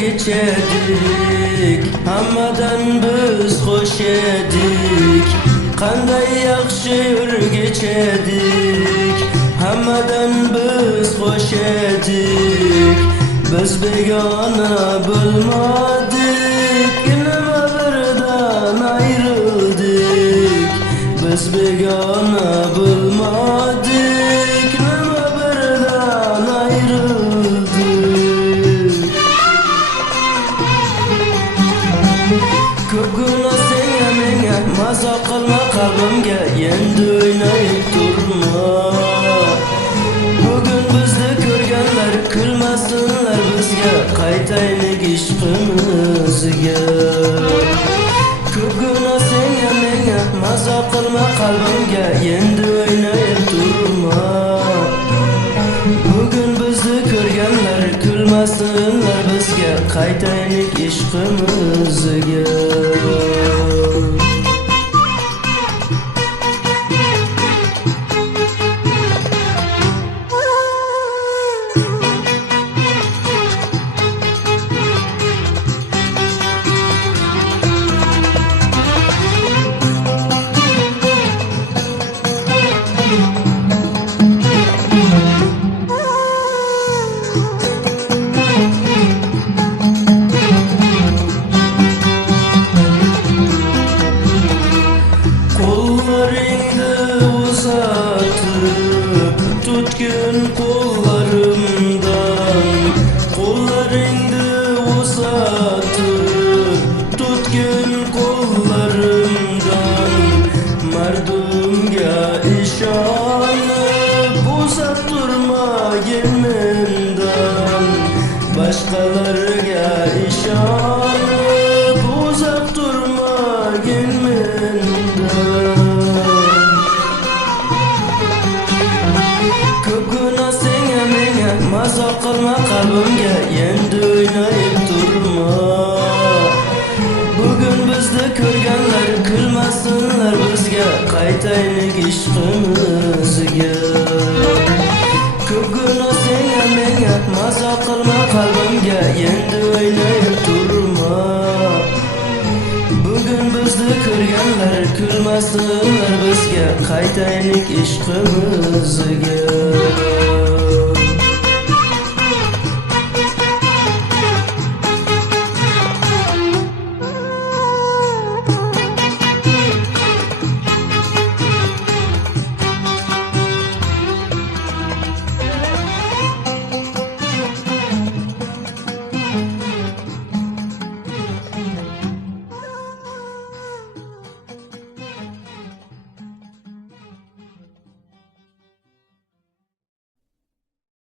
yurgichedik, hammadan biz xo'sh edik. Qanday yaxshi yurgichedik, hammadan biz xo'sh edik. Biz begona bo'lmadik, nima birdan ayrıldik. Biz begona bo'lmadik, nima birdan ayrıldik. Ko'p guna senga menga mazo qilma qalbimga, endi o'ynayib turma. Bugun bizni ko'rganlar kulmasinlar bizga, qaytaylik ishqimizga. Ko'p guna senga menga mazo qilma qalbimga, endi o'ynayib turma. Bugun bizni ko'rganlar kulmasinlar bizga, qaytaylik ishqimizga. Tutgun kollarımdan, kollarını uzatıp tutgun kollarımdan, mardumga ishonib uzab turma mendan, boshqalarga ishonib uzab turma mendan. Ko'p guna senga menga mazo qilma qalbimga, endi o'ynayib turma. Bugun bizni ko'rganlar kulmasinlar bizga, qaytaylik ishqimizga. Ko'p guna senga menga mazo qilma qalbimga, endi o'ynayib turma. Bugun bizni ko'rganlar kulmasinlar bizga, qaytaylik ishqimizga.